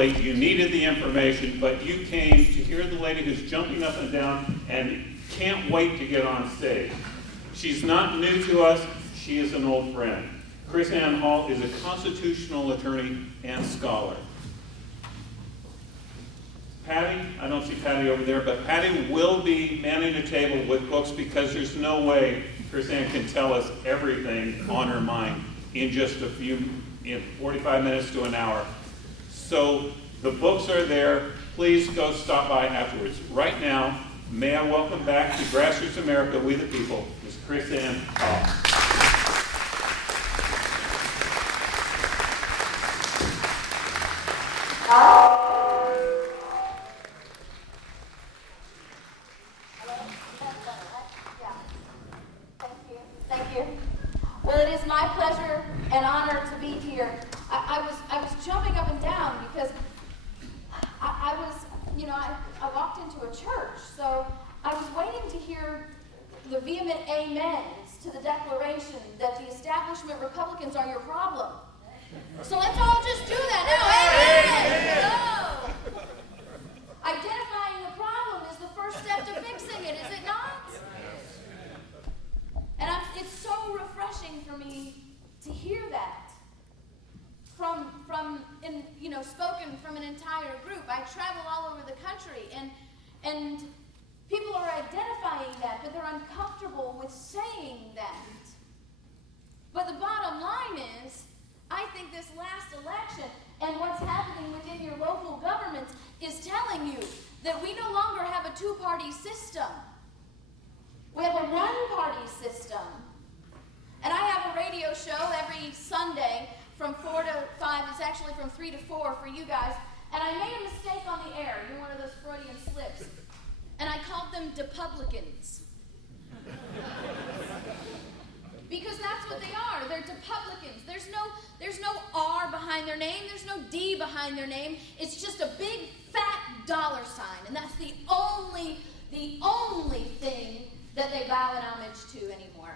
early, you needed the information, but you came to hear the lady who's jumping up and down and can't wait to get on stage. She's not new to us, she is an old friend. KrisAnne Hall is a constitutional attorney and scholar. Patty, I don't see Patty over there, but Patty will be manning the table with books because there's no way KrisAnne can tell us everything on her mind in just in 45 minutes to an hour. So the books are there. Please go stop by afterwards. Right now, may I welcome back to Grassroots America, We the People, Ms. KrisAnne Hall. Thank you. Well, it is my pleasure and honor to be here. I was jumping up and down because I walked into a church, so I was waiting to hear the vehement amens to the declaration that the establishment Republicans are your problem. So let's all just do that now. Amen. Hello. Identifying the problem is the first step to fixing it, is it not? And it's so refreshing for me to hear that spoken from an entire group. I travel all over the country, and people are identifying that, but they're uncomfortable with saying that. But the bottom line is, I think this last election and what's happening within your local governments is telling you that we no longer have a two-party system. We have a one-party system. And I have a radio show every Sunday from 4 to 5. It's actually from 3 to 4 for you guys. And I made a mistake on the air. You're one of those Freudian slips. And I called them Depublicans. Because that's what they are. They're Depublicans. There's no R behind their name. There's no D behind their name. It's just a big fat dollar sign. And that's the only thing that they bow in homage to anymore.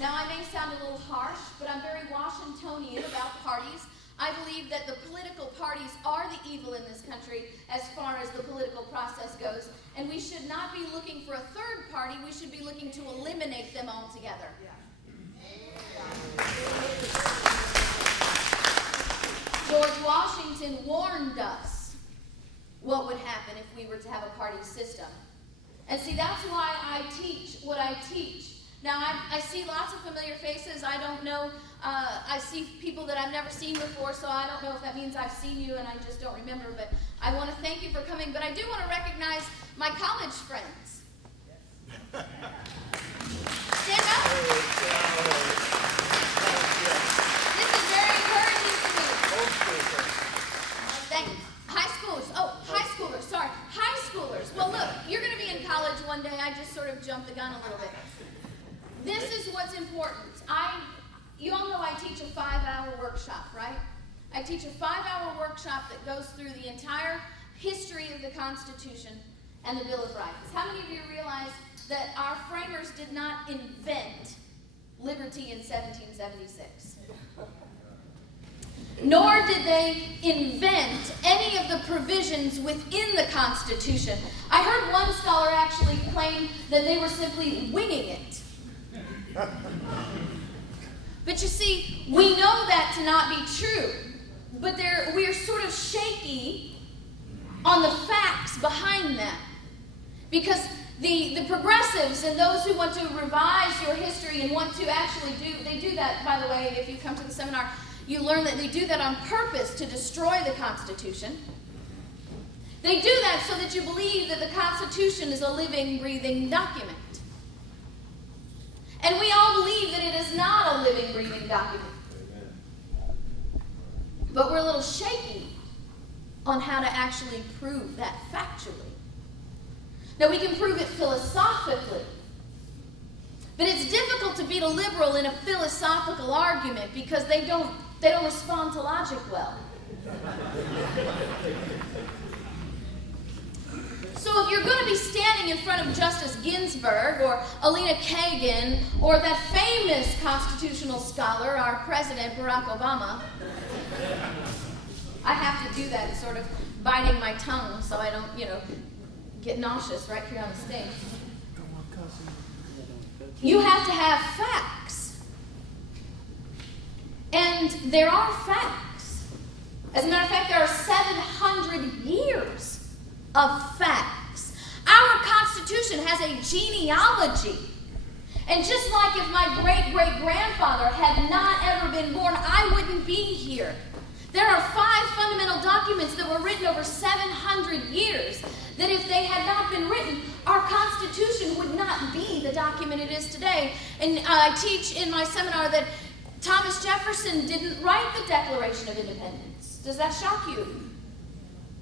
Now, I may sound a little harsh, but I'm very Washingtonian about parties. I believe that the political parties are the evil in this country as far as the political process goes, and we should not be looking for a third party. We should be looking to eliminate them altogether. George Washington warned us what would happen if we were to have a party system. And see, that's why I teach what I teach. Now, I see lots of familiar faces. I don't know. I see people that I've never seen before, so I don't know if that means I've seen you and I just don't remember. But I want to thank you for coming. But I do want to recognize my college friends. Stand up. This is very encouraging to me. Thank you. High schoolers. Oh, high schoolers. Sorry. High schoolers. Well, look, you're going to be in college one day. I just sort of jumped the gun a little bit. This is what's important. You all know I teach a 5-hour workshop, right? I teach a 5-hour workshop that goes through the entire history of the Constitution and the Bill of Rights. How many of you realize that our framers did not invent liberty in 1776? Nor did they invent any of the provisions within the Constitution. I heard one scholar actually claim that they were simply winging it. But you see, we know that to not be true. But we're sort of shaky on the facts behind that. Because the progressives and those who want to revise your history and want to actually they do that, by the way, if you come to the seminar, you learn that they do that on purpose to destroy the Constitution. They do that so that you believe that the Constitution is a living, breathing document. And we all believe that it is not a living, breathing document. But we're a little shaky on how to actually prove that factually. Now, we can prove it philosophically. But it's difficult to beat a liberal in a philosophical argument because they don't respond to logic well. So if you're going to be standing in front of Justice Ginsburg or Alina Kagan or that famous constitutional scholar, our president, Barack Obama, I have to do that, sort of biting my tongue so I don't, get nauseous right here on the stage. You have to have facts. And there are facts. As a matter of fact, there are 700 years of facts. Our Constitution has a genealogy. And just like if my great-great-grandfather had not ever been born, I wouldn't be here. There are 5 fundamental documents that were written over 700 years that if they had not been written, our Constitution would not be the document it is today. And I teach in my seminar that Thomas Jefferson didn't write the Declaration of Independence. Does that shock you?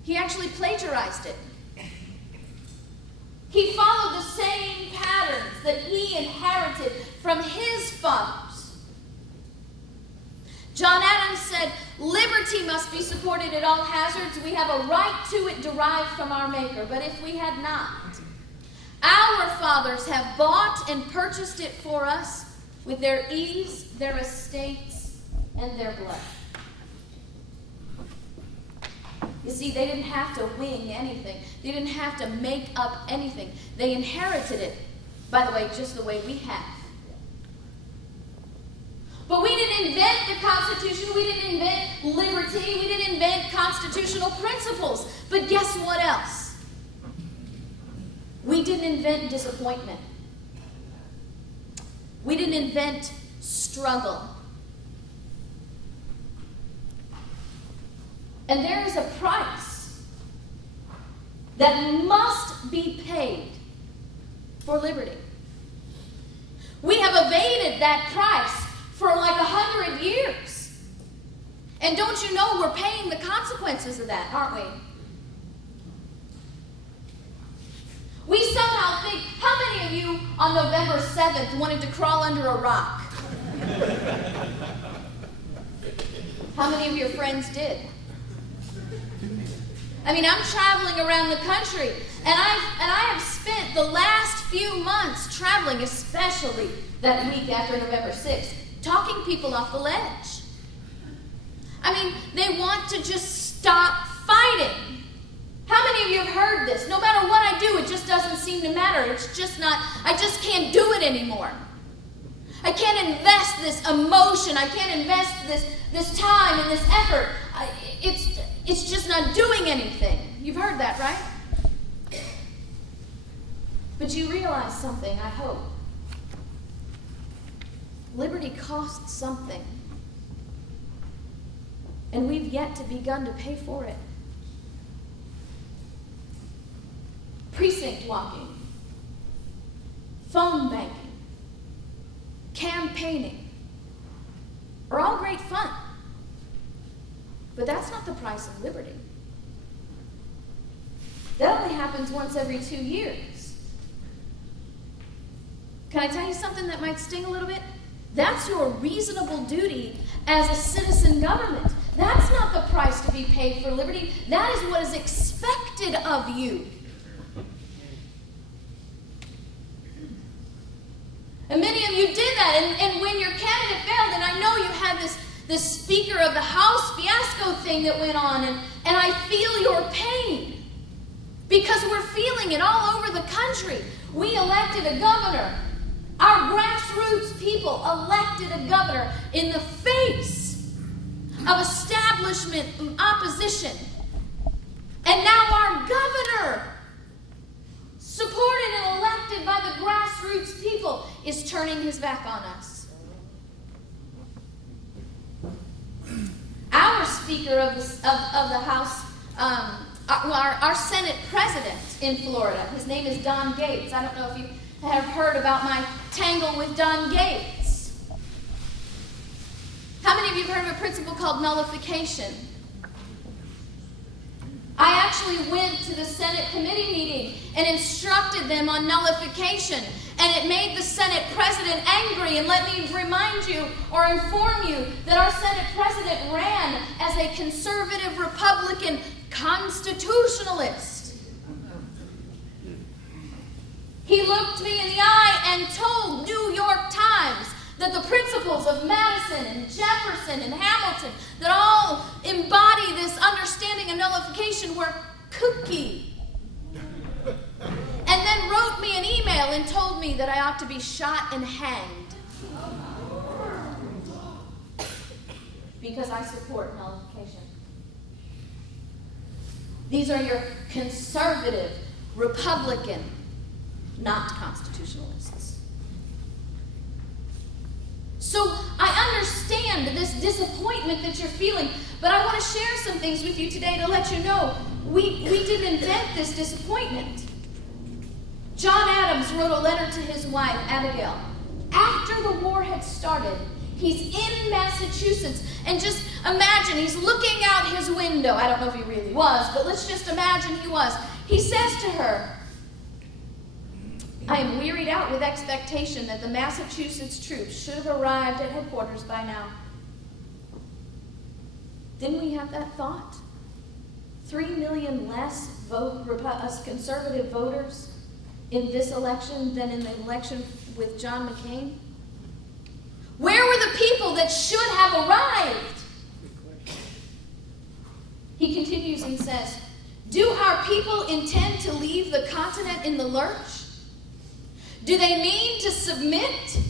He actually plagiarized it. He followed the same patterns that he inherited from his fathers. John Adams said, "Liberty must be supported at all hazards. We have a right to it derived from our Maker. But if we had not, our fathers have bought and purchased it for us with their ease, their estates, and their blood." You see, they didn't have to wing anything. They didn't have to make up anything. They inherited it, by the way, just the way we have. But we didn't invent the Constitution. We didn't invent liberty. We didn't invent constitutional principles. But guess what else? We didn't invent disappointment. We didn't invent struggle. And there is a price that must be paid for liberty. We have evaded that price for like 100 years. And don't you know we're paying the consequences of that, aren't we? We somehow think, how many of you on November 7th wanted to crawl under a rock? How many of your friends did? I mean, I'm traveling around the country, and I have spent the last few months traveling, especially that week after November 6th, talking people off the ledge. I mean, they want to just stop fighting. How many of you have heard this? No matter what I do, it just doesn't seem to matter. It's just not, I just can't do it anymore. I can't invest this emotion. I can't invest this time and this effort. It's just not doing anything. You've heard that, right? But you realize something, I hope. Liberty costs something. And we've yet to begun to pay for it. Precinct walking, phone banking, campaigning are all great fun. But that's not the price of liberty. That only happens once every 2 years. Can I tell you something that might sting a little bit? That's your reasonable duty as a citizen government. That's not the price to be paid for liberty. That is what is expected of you. And many of you did that. And when your candidate failed, and I know you had this Speaker of the House fiasco thing that went on, and I feel your pain. Because we're feeling it all over the country. We elected a governor. Our grassroots people elected a governor in the face of establishment opposition. And now our governor, supported and elected by the grassroots people, is turning his back on us. Our Speaker of the House, our Senate President in Florida, his name is Don Gates. I don't know if you have heard about my tangle with Don Gates. How many of you have heard of a principle called nullification? I actually went to the Senate committee meeting and instructed them on nullification. And it made the Senate President angry. And let me remind you or inform you that our Senate President ran as a conservative Republican constitutionalist. He looked me in the eye and told New York Times that the principles of Madison and Jefferson and Hamilton that all embody this understanding of nullification were kooky. And then wrote me an email and told me that I ought to be shot and hanged because I support nullification. These are your conservative, Republican, not constitutionalists. So I understand this disappointment that you're feeling, but I want to share some things with you today to let you know we didn't invent this disappointment. John Adams wrote a letter to his wife, Abigail. After the war had started, he's in Massachusetts, and just imagine he's looking out his window. I don't know if he really was, but let's just imagine he was. He says to her, I am wearied out with expectation that the Massachusetts troops should have arrived at headquarters by now. Didn't we have that thought? 3 million less conservative voters in this election than in the election with John McCain? Where were the people that should have arrived? He continues and says, do our people intend to leave the continent in the lurch? Do they mean to submit?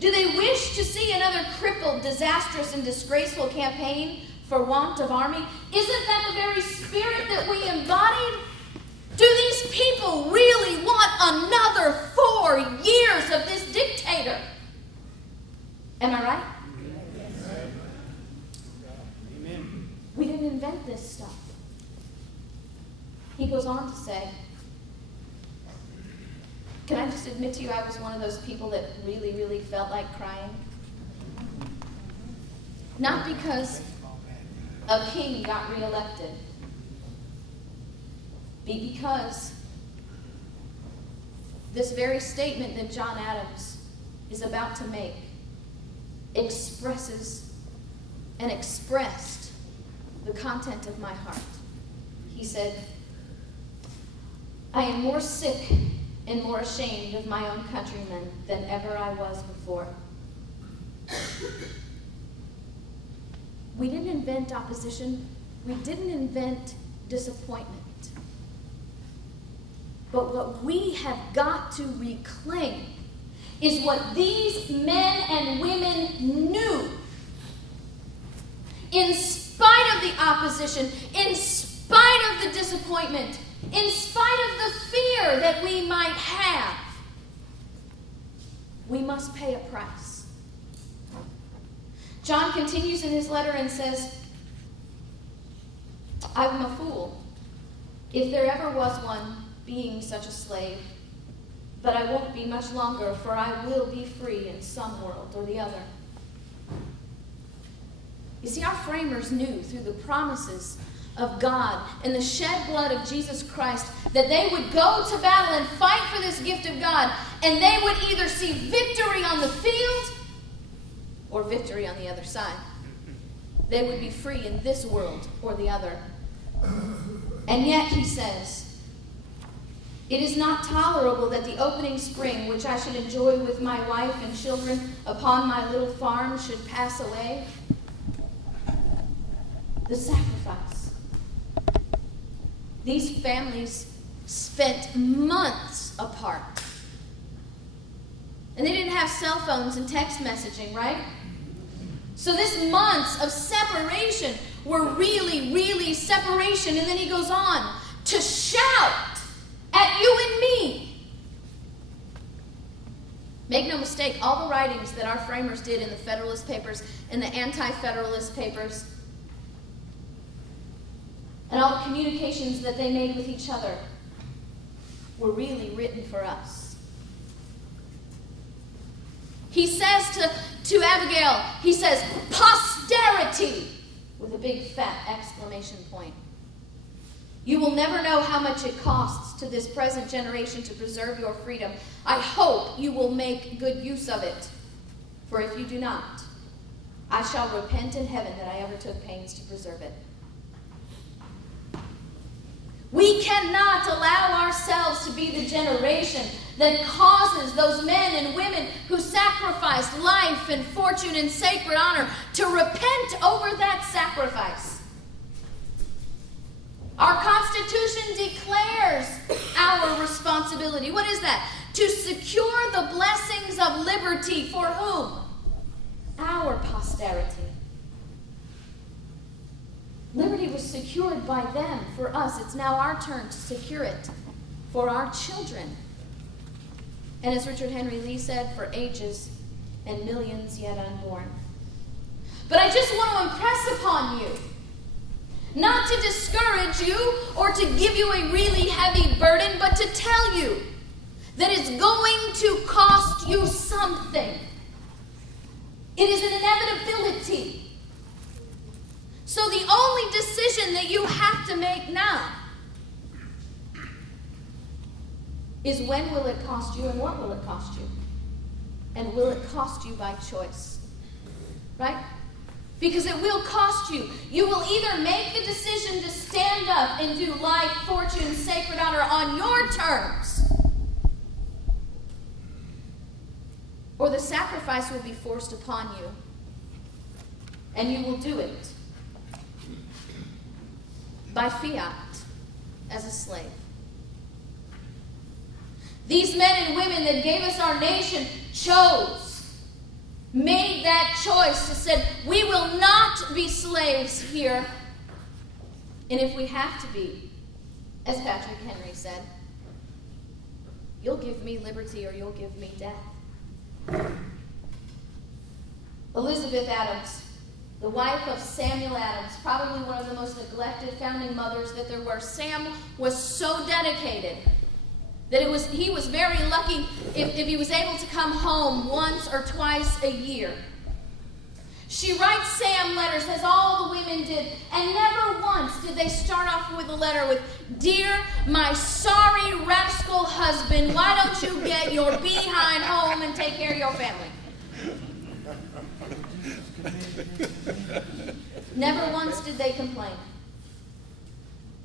Do they wish to see another crippled, disastrous, and disgraceful campaign for want of army? Isn't that the very spirit that we embodied? Do these people really want another 4 years of this dictator? Am I right? Amen. We didn't invent this stuff. He goes on to say, can I just admit to you, I was one of those people that really, really felt like crying? Not because a king got reelected, but because this very statement that John Adams is about to make expresses and expressed the content of my heart. He said, I am more sick and more ashamed of my own countrymen than ever I was before. We didn't invent opposition. We didn't invent disappointment. But what we have got to reclaim is what these men and women knew. In spite of the opposition, in spite of the disappointment, in spite of the fear that we might have, we must pay a price. John continues in his letter and says, I'm a fool, if there ever was one, being such a slave. But I won't be much longer, for I will be free in some world or the other. You see, our framers knew through the promises of God and the shed blood of Jesus Christ that they would go to battle and fight for this gift of God, and they would either see victory on the field or victory on the other side. They would be free in this world or the other. And yet, he says, it is not tolerable that the opening spring, which I should enjoy with my wife and children upon my little farm, should pass away. The sacrifice. These families spent months apart. And they didn't have cell phones and text messaging, right? So this months of separation were really, really separation. And then he goes on to shout at you and me. Make no mistake, all the writings that our framers did in the Federalist Papers and the Anti-Federalist Papers and all the communications that they made with each other were really written for us. He says to Abigail, he says, posterity, with a big fat exclamation point. You will never know how much it costs to this present generation to preserve your freedom. I hope you will make good use of it. For if you do not, I shall repent in heaven that I ever took pains to preserve it. We cannot allow ourselves to be the generation that causes those men and women who sacrificed life and fortune and sacred honor to repent over that sacrifice. Our Constitution declares our responsibility. What is that? To secure the blessings of liberty for whom? Our posterity. Liberty was secured by them for us. It's now our turn to secure it for our children. And as Richard Henry Lee said, for ages and millions yet unborn. But I just want to impress upon you, not to discourage you or to give you a really heavy burden, but to tell you that it's going to cost you something. It is an inevitability. So the only decision that you have to make now is when will it cost you and what will it cost you? And will it cost you by choice? Right? Because it will cost you. You will either make the decision to stand up and do life, fortune, sacred honor on your terms, or the sacrifice will be forced upon you, and you will do it by fiat as a slave. These men and women that gave us our nation made that choice to say, we will not be slaves here. And if we have to be, as Patrick Henry said, you'll give me liberty or you'll give me death. Elizabeth Adams, the wife of Samuel Adams, probably one of the most neglected founding mothers that there were. Sam was so dedicated that he was very lucky if he was able to come home once or twice a year. She writes Sam letters, as all the women did, and never once did they start off with a letter with, "Dear, my sorry rascal husband, why don't you get your behind home and take care of your family?" Never once did they complain.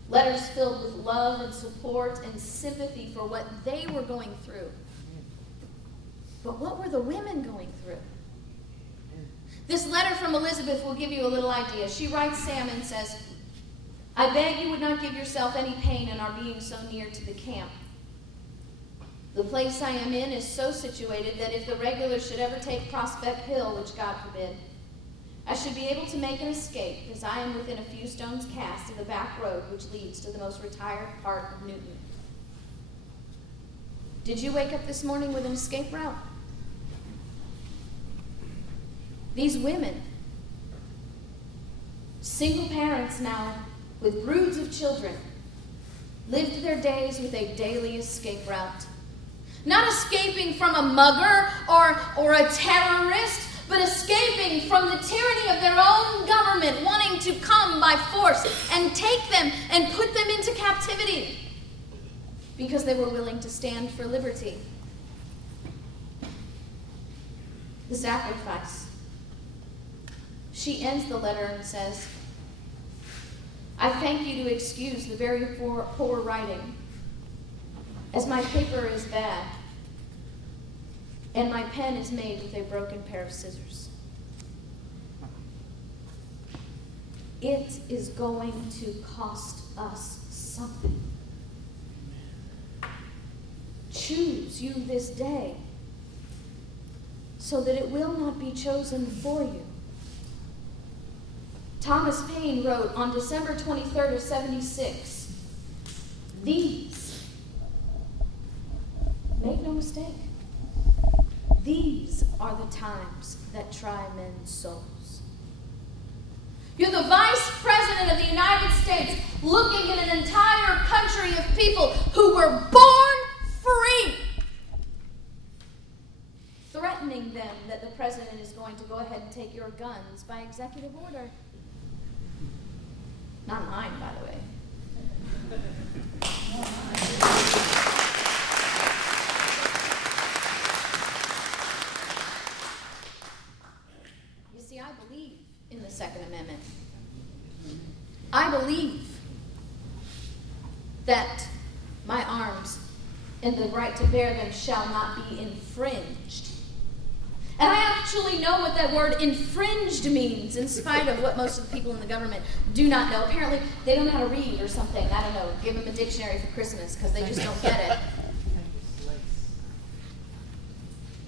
Letters filled with love and support and sympathy for what they were going through. But what were the women going through? This letter from Elizabeth will give you a little idea. She writes Sam and says, "I beg you would not give yourself any pain in our being so near to the camp. The place I am in is so situated that if the regulars should ever take Prospect Hill, which God forbid, I should be able to make an escape, as I am within a few stones cast of the back road which leads to the most retired part of Newton." Did you wake up this morning with an escape route? These women, single parents now with broods of children, lived their days with a daily escape route. Not escaping from a mugger or a terrorist, but escaping from the tyranny of their own government, wanting to come by force and take them and put them into captivity because they were willing to stand for liberty. The sacrifice. She ends the letter and says, "I thank you to excuse the very poor writing, as my paper is bad, and my pen is made with a broken pair of scissors." It is going to cost us something. Choose you this day so that it will not be chosen for you. Thomas Paine wrote on December 23rd of 76, "These," make no mistake, "these are the times that try men's souls." You're the Vice President of the United States looking at an entire country of people who were born free, threatening them that the President is going to go ahead and take your guns by executive order. Not mine, by the way. You see, I believe in the Second Amendment. I believe that my arms and the right to bear them shall not be infringed. And I actually know what that word infringed means, in spite of what most of the people in the government do not know. Apparently, they don't know how to read or something. I don't know. Give them a dictionary for Christmas, because they just don't get it.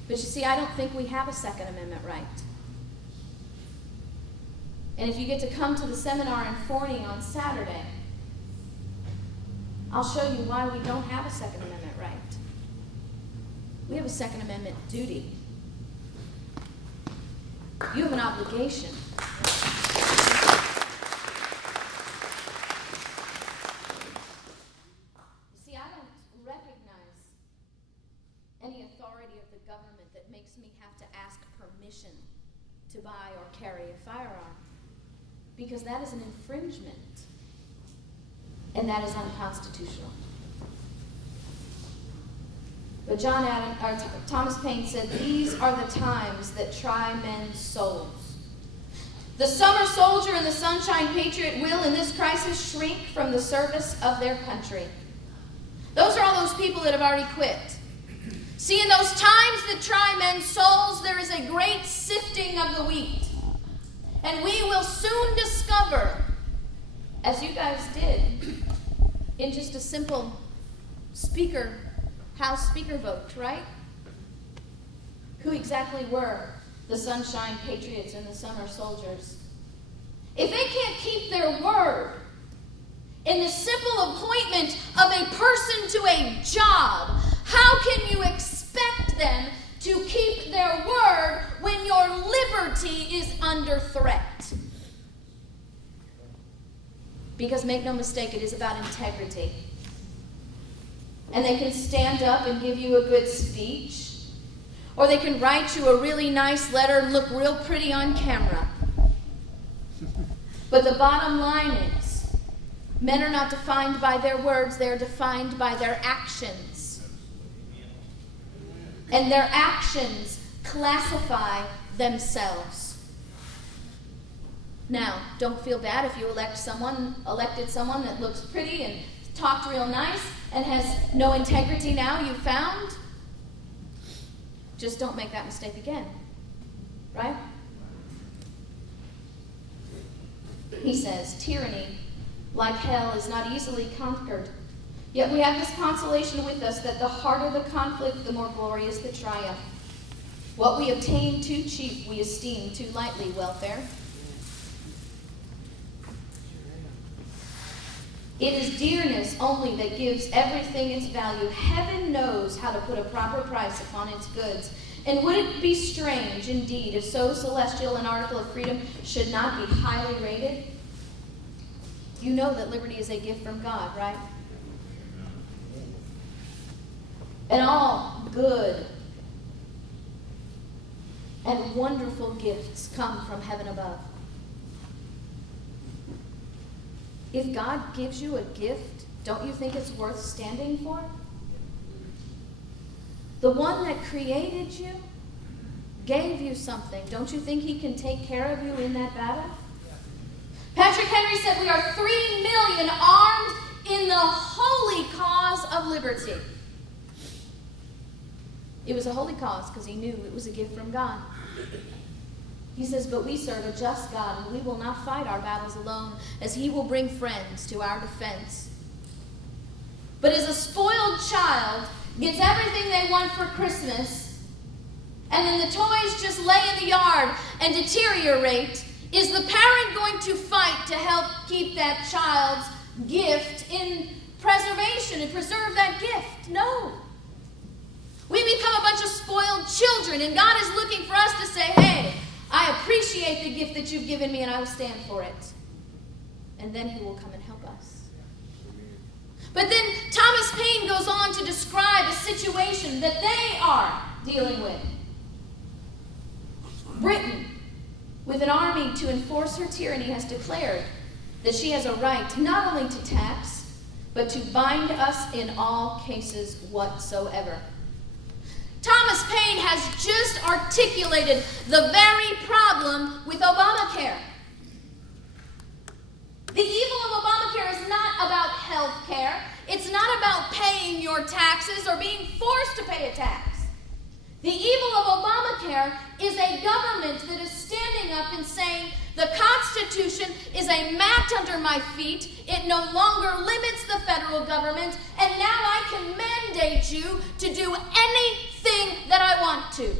But you see, I don't think we have a Second Amendment right. And if you get to come to the seminar in Forney on Saturday, I'll show you why we don't have a Second Amendment right. We have a Second Amendment duty. You have an obligation. You see, I don't recognize any authority of the government that makes me have to ask permission to buy or carry a firearm, because that is an infringement, and that is unconstitutional. But Thomas Paine said, these are the times that try men's souls. The summer soldier and the sunshine patriot will, in this crisis, shrink from the service of their country. Those are all those people that have already quit. See, in those times that try men's souls, there is a great sifting of the wheat. And we will soon discover, as you guys did, in just a simple House Speaker vote, right? Who exactly were the sunshine patriots and the summer soldiers? If they can't keep their word in the simple appointment of a person to a job, how can you expect them to keep their word when your liberty is under threat? Because make no mistake, it is about integrity. And they can stand up and give you a good speech, or they can write you a really nice letter and look real pretty on camera. But the bottom line is, men are not defined by their words, they are defined by their actions. And their actions classify themselves. Now, don't feel bad if you elected someone that looks pretty and talked real nice and has no integrity now, you found. Just don't make that mistake again. Right? He says, tyranny, like hell, is not easily conquered. Yet we have this consolation with us, that the harder the conflict, the more glorious the triumph. What we obtain too cheap, we esteem too lightly welfare. It is dearness only that gives everything its value. Heaven knows how to put a proper price upon its goods. And would it be strange, indeed, if so celestial an article of freedom should not be highly rated? You know that liberty is a gift from God, right? And all good and wonderful gifts come from heaven above. If God gives you a gift, don't you think it's worth standing for? The one that created you gave you something. Don't you think he can take care of you in that battle? Patrick Henry said we are 3 million armed in the holy cause of liberty. It was a holy cause because he knew it was a gift from God. He says, but we serve a just God, and we will not fight our battles alone, as he will bring friends to our defense. But as a spoiled child gets everything they want for Christmas, and then the toys just lay in the yard and deteriorate, is the parent going to fight to help keep that child's gift in preservation and preserve that gift? No. We become a bunch of spoiled children, and God is looking for us to say, hey, I appreciate the gift that you've given me, and I will stand for it. And then he will come and help us. But then Thomas Paine goes on to describe a situation that they are dealing with. Britain, with an army to enforce her tyranny, has declared that she has a right not only to tax, but to bind us in all cases whatsoever. Thomas Paine has just articulated the very problem with Obamacare. The evil of Obamacare is not about health care. It's paying your taxes or being forced to pay a tax. The evil of Obamacare is a government that is standing up and saying, the Constitution is a mat under my feet. It no longer limits the federal government, and now I can mandate you to do anything that I want to.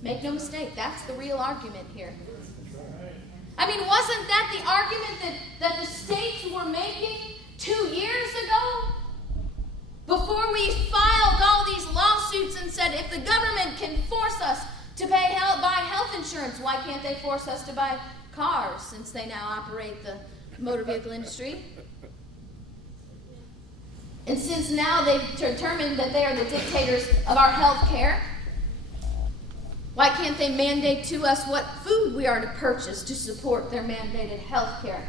Make no mistake, that's the real argument here. I mean, wasn't that the argument that the states were making 2 years ago? Before we filed all these lawsuits and said, if the government can force us to buy health insurance, why can't they force us to buy cars since they now operate the motor vehicle industry? And since now they've determined that they are the dictators of our health care, why can't they mandate to us what food we are to purchase to support their mandated health care?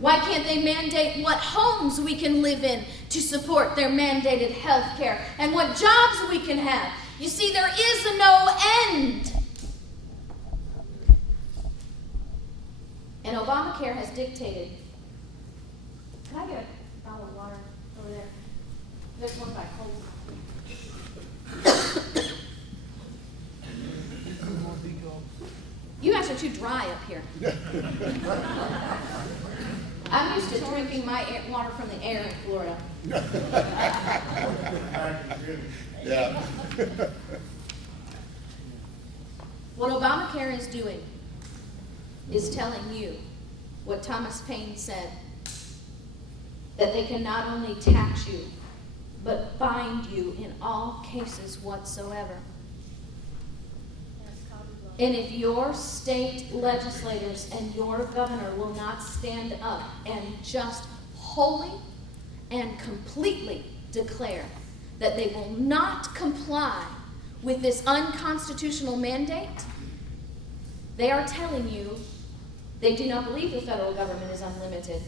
Why can't they mandate what homes we can live in to support their mandated health care and what jobs we can have? You see, there is no end. And Obamacare has dictated. Can I get a bottle of water over there? There's one by cold. You guys are too dry up here. I'm used to drinking my water from the air in Florida. Yeah. What Obamacare is doing is telling you what Thomas Paine said, that they can not only tax you, but bind you in all cases whatsoever. And if your state legislators and your governor will not stand up and just wholly and completely declare that they will not comply with this unconstitutional mandate, they are telling you they do not believe the federal government is unlimited,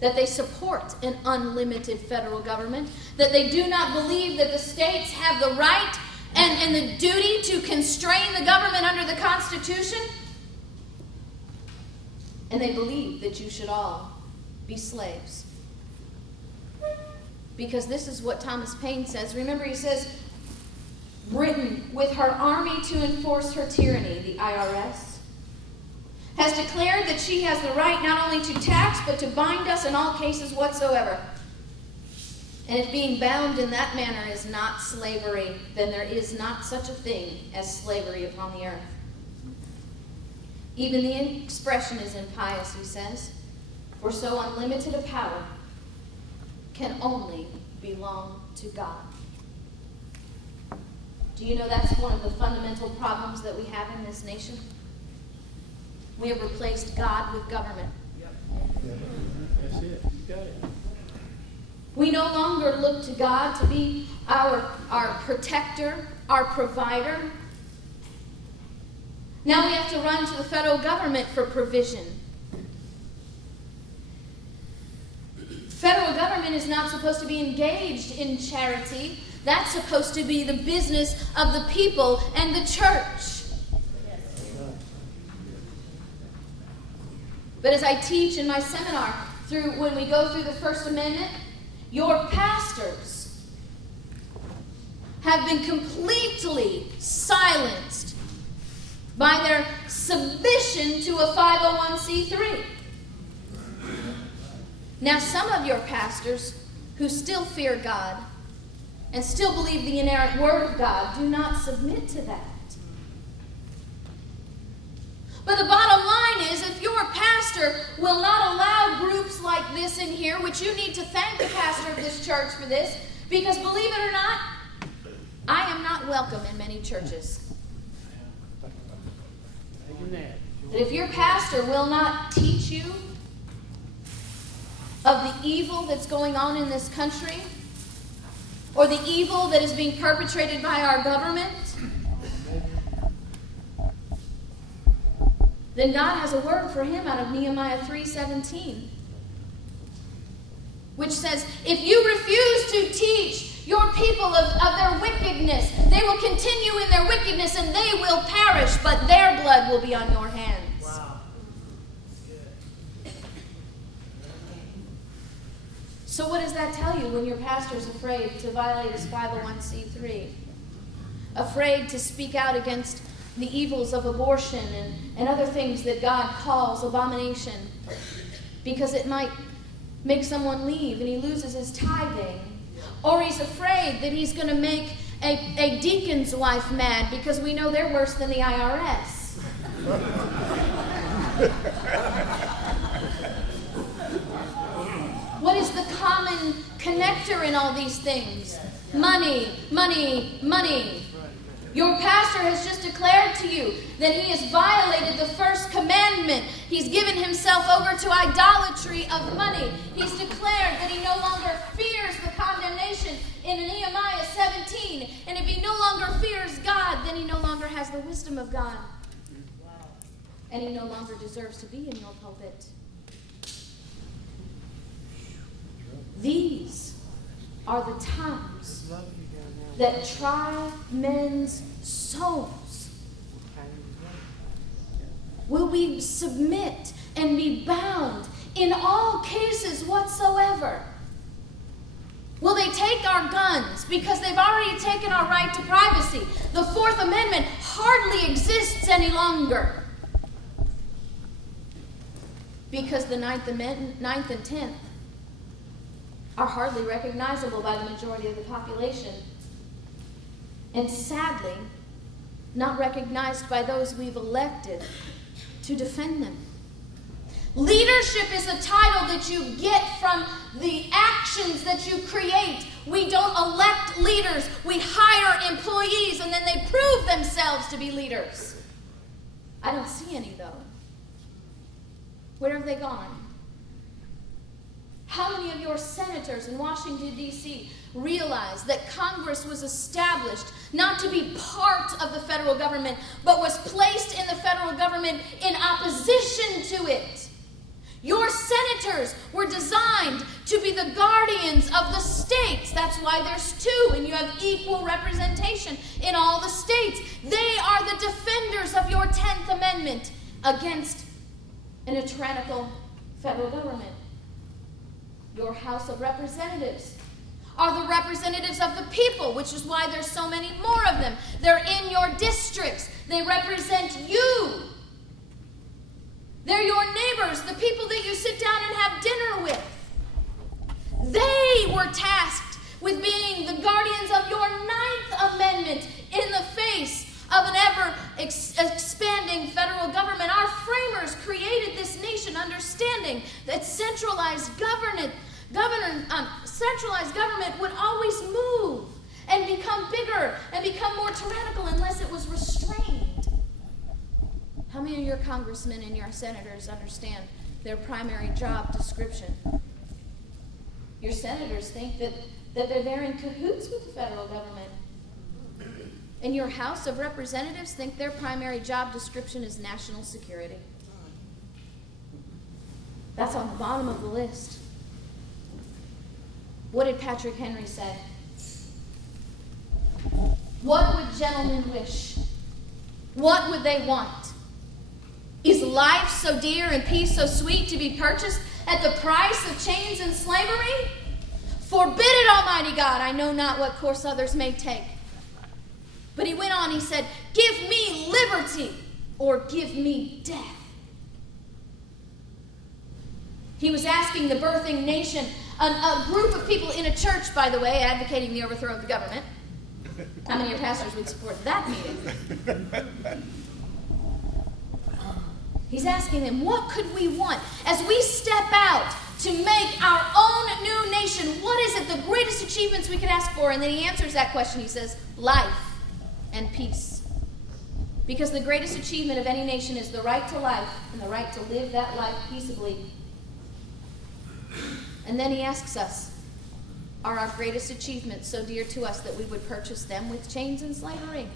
that they support an unlimited federal government, that they do not believe that the states have the right and the duty to constrain the government under the Constitution. And they believe that you should all be slaves. Because this is what Thomas Paine says. Remember, he says, Britain, with her army to enforce her tyranny, the IRS, has declared that she has the right not only to tax, but to bind us in all cases whatsoever. And if being bound in that manner is not slavery, then there is not such a thing as slavery upon the earth. Even the expression is impious, he says, for so unlimited a power can only belong to God. Do you know that's one of the fundamental problems that we have in this nation? We have replaced God with government. That's it. You got it. We no longer look to God to be our protector, our provider. Now we have to run to the federal government for provision. Federal government is not supposed to be engaged in charity. That's supposed to be the business of the people and the church. But as I teach in my seminar, when we go through the First Amendment, your pastors have been completely silenced by their submission to a 501c3. Now, some of your pastors who still fear God and still believe the inerrant word of God do not submit to that. But the bottom line is, if your pastor will not allow groups like this in here, which you need to thank the pastor of this church for this, because believe it or not, I am not welcome in many churches. Amen. That if your pastor will not teach you of the evil that's going on in this country, or the evil that is being perpetrated by our government, then God has a word for him out of Nehemiah 3:17, which says, if you refuse to teach your people of their wickedness, they will continue in their wickedness and they will perish, but their blood will be on your hands. Wow. So what does that tell you when your pastor's afraid to violate his 501c3? Afraid to speak out against the evils of abortion and other things that God calls abomination because it might make someone leave and he loses his tithing. Or he's afraid that he's going to make a deacon's wife mad because we know they're worse than the IRS. What is the common connector in all these things? Money, money, money. Your pastor has just declared to you that he has violated the first commandment. He's given himself over to idolatry of money. He's declared that he no longer fears the condemnation in Nehemiah 17. And if he no longer fears God, then he no longer has the wisdom of God. And he no longer deserves to be in your pulpit. These are the times that try men's souls. Will we submit and be bound in all cases whatsoever? Will they take our guns because they've already taken our right to privacy? The Fourth Amendment hardly exists any longer. Because the Ninth and 10th are hardly recognizable by the majority of the population. And sadly, not recognized by those we've elected to defend them. Leadership is a title that you get from the actions that you create. We don't elect leaders. We hire employees and then they prove themselves to be leaders. I don't see any though. Where have they gone? How many of your senators in Washington, D.C. realize that Congress was established not to be part of the federal government, but was placed in the federal government in opposition to it? Your senators were designed to be the guardians of the states. That's why there's 2, and you have equal representation in all the states. They are the defenders of your 10th Amendment against a tyrannical federal government. Your House of Representatives are the representatives of the people, which is why there's so many more of them. They're in your districts. They represent you. They're your neighbors, the people that you sit down and have dinner with. They were tasked with being the guardians of your 9th Amendment in the face of an ever-expanding federal government. Our framers created this nation understanding that centralized government would always move and become bigger and become more tyrannical unless it was restrained. How many of your congressmen and your senators understand their primary job description? Your senators think that they're there in cahoots with the federal government. And your House of Representatives think their primary job description is national security. That's on the bottom of the list. What did Patrick Henry say? What would gentlemen wish? What would they want? Is life so dear and peace so sweet to be purchased at the price of chains and slavery? Forbid it, Almighty God. I know not what course others may take. But he went on, he said, give me liberty or give me death. He was asking the birthing nation, a group of people in a church, by the way, advocating the overthrow of the government. How many of your pastors would support that meeting? He's asking them, what could we want? As we step out to make our own new nation, what is it, the greatest achievements we could ask for? And then he answers that question. He says, life and peace. Because the greatest achievement of any nation is the right to life and the right to live that life peaceably. And then he asks us, are our greatest achievements so dear to us that we would purchase them with chains and slavery?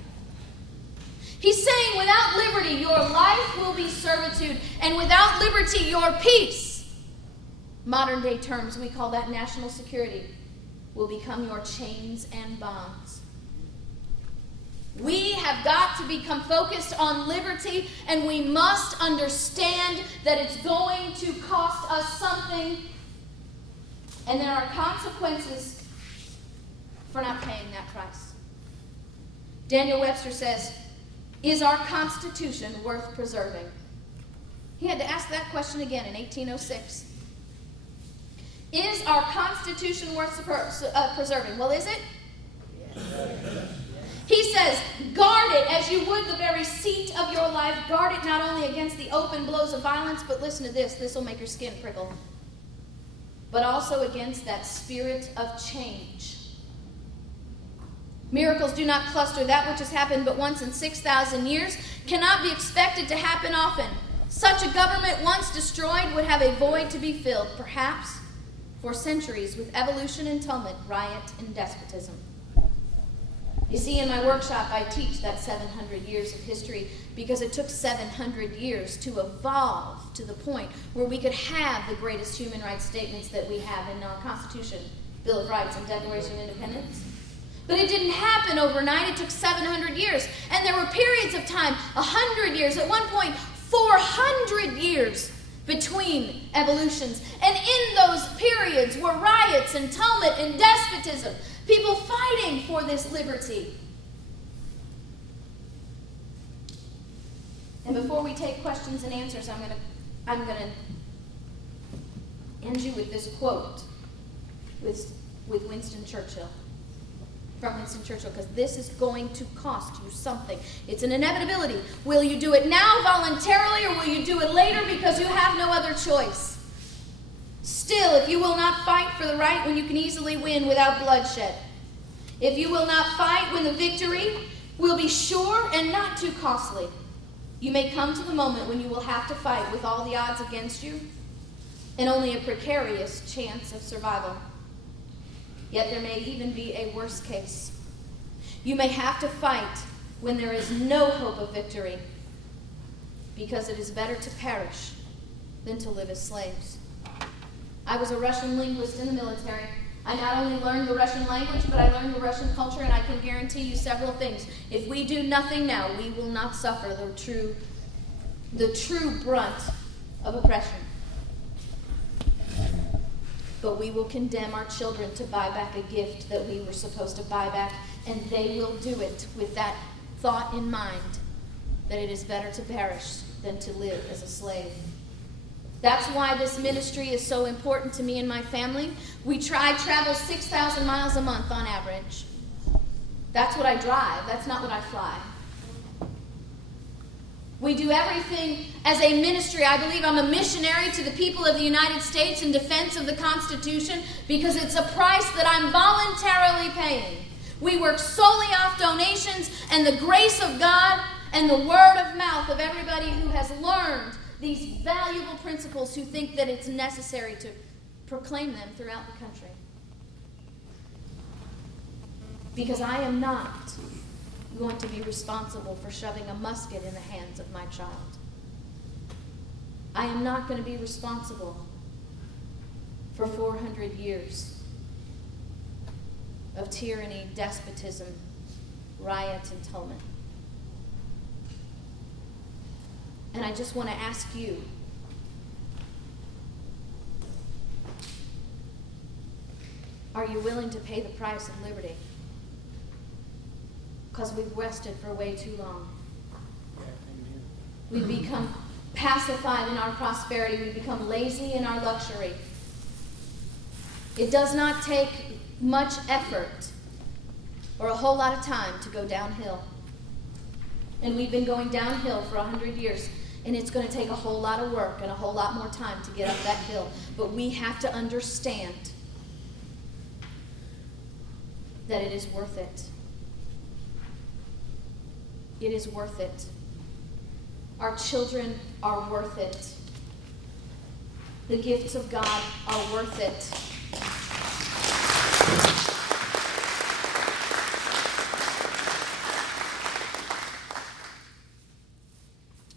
He's saying without liberty, your life will be servitude, and without liberty, your peace, modern day terms, we call that national security, will become your chains and bonds. We have got to become focused on liberty, and we must understand that it's going to cost us something. And there are consequences for not paying that price. Daniel Webster says, "Is our Constitution worth preserving?" He had to ask that question again in 1806. Is our Constitution worth preserving? Well, is it? He says, guard it as you would the very seat of your life. Guard it not only against the open blows of violence, but listen to this. This will make your skin prickle. But also against that spirit of change. Miracles do not cluster. That which has happened but once in 6,000 years cannot be expected to happen often. Such a government once destroyed would have a void to be filled, perhaps for centuries, with evolution, entailment, riot, and despotism. You see, in my workshop, I teach that 700 years of history because it took 700 years to evolve to the point where we could have the greatest human rights statements that we have in our Constitution, Bill of Rights, and Declaration of Independence. But it didn't happen overnight. It took 700 years. And there were periods of time, 100 years, at one point 400 years between evolutions. And in those periods were riots and tumult and despotism, people fighting for this liberty. And before we take questions and answers, I'm going to end you with this quote with Winston Churchill. From Winston Churchill, because this is going to cost you something. It's an inevitability. Will you do it now voluntarily, or will you do it later because you have no other choice? Still, if you will not fight for the right when you can easily win without bloodshed, if you will not fight when the victory will be sure and not too costly, you may come to the moment when you will have to fight with all the odds against you and only a precarious chance of survival. Yet there may even be a worse case. You may have to fight when there is no hope of victory, because it is better to perish than to live as slaves. I was a Russian linguist in the military. I not only learned the Russian language, but I learned the Russian culture, and I can guarantee you several things. If we do nothing now, we will not suffer the true brunt of oppression. But we will condemn our children to buy back a gift that we were supposed to buy back, and they will do it with that thought in mind, that it is better to perish than to live as a slave. That's why this ministry is so important to me and my family. We travel 6,000 miles a month on average. That's what I drive. That's not what I fly. We do everything as a ministry. I believe I'm a missionary to the people of the United States in defense of the Constitution because it's a price that I'm voluntarily paying. We work solely off donations and the grace of God and the word of mouth of everybody who has learned these valuable principles, who think that it's necessary to proclaim them throughout the country. Because I am not going to be responsible for shoving a musket in the hands of my child. I am not going to be responsible for 400 years of tyranny, despotism, riot, and tumult. And I just want to ask you, are you willing to pay the price of liberty? Because we've rested for way too long. We've become pacified in our prosperity. We've become lazy in our luxury. It does not take much effort or a whole lot of time to go downhill. And we've been going downhill for 100 years. And it's going to take a whole lot of work and a whole lot more time to get up that hill. But we have to understand that it is worth it. It is worth it. Our children are worth it. The gifts of God are worth it.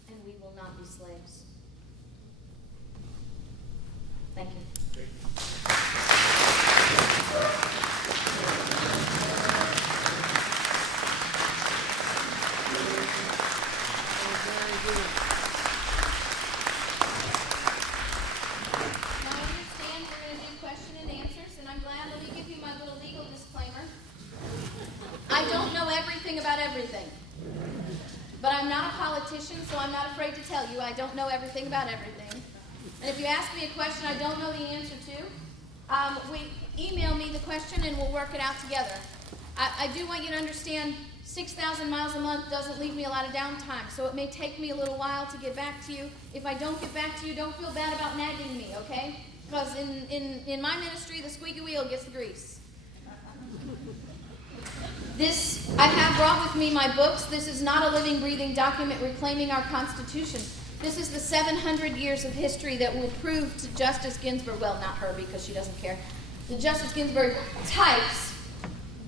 And we will not be slaves. Thank you. Now understand, we're going to do question and answer. to tell you I don't know everything about everything. And if you ask me a question I don't know the answer to, email me the question and we'll work it out together. I do want you to understand 6,000 miles a month doesn't leave me a lot of downtime, so it may take me a little while to get back to you. If I don't get back to you, don't feel bad about nagging me, okay? Because in my ministry, the squeaky wheel gets the grease. I have brought with me my books. This is not a living, breathing document reclaiming our Constitution. This is the 700 years of history that will prove to Justice Ginsburg, well, not her because she doesn't care, the Justice Ginsburg types,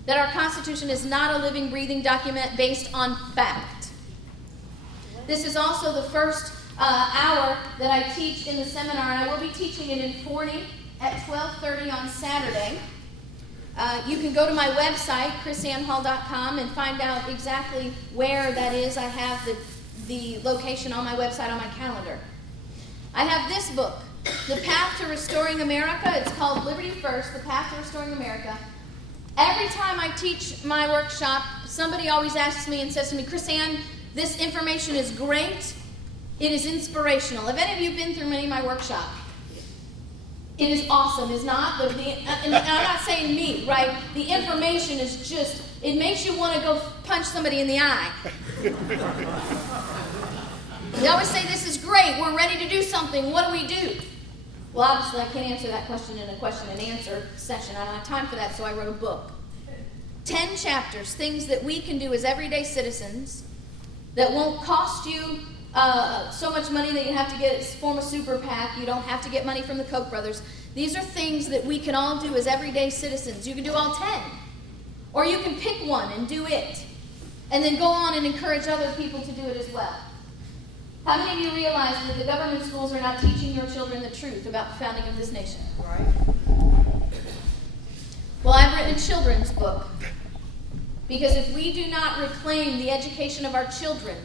that our Constitution is not a living, breathing document based on fact. This is also the first hour that I teach in the seminar, and I will be teaching it in Forney at 12:30 on Saturday. You can go to my website, KrisAnneHall.com, and find out exactly where that is. I have the location on my website on my calendar. I have this book, The Path to Restoring America. It's called Liberty First, The Path to Restoring America. Every time I teach my workshop, somebody always asks me and says to me, KrisAnne, this information is great. It is inspirational. Have any of you been through many of my workshops? It is awesome, is not? And I'm not saying me, right? The information is just, it makes you want to go punch somebody in the eye. They always say, this is great, we're ready to do something, what do we do? Well, obviously I can't answer that question in a question and answer session. I don't have time for that, so I wrote a book. 10 chapters, things that we can do as everyday citizens that won't cost you so much money that you have to form a super PAC. You don't have to get money from the Koch brothers. These are things that we can all do as everyday citizens. You can do all 10. Or you can pick one and do it. And then go on and encourage other people to do it as well. How many of you realize that the government schools are not teaching your children the truth about the founding of this nation? Right. Well, I've written a children's book. Because if we do not reclaim the education of our children,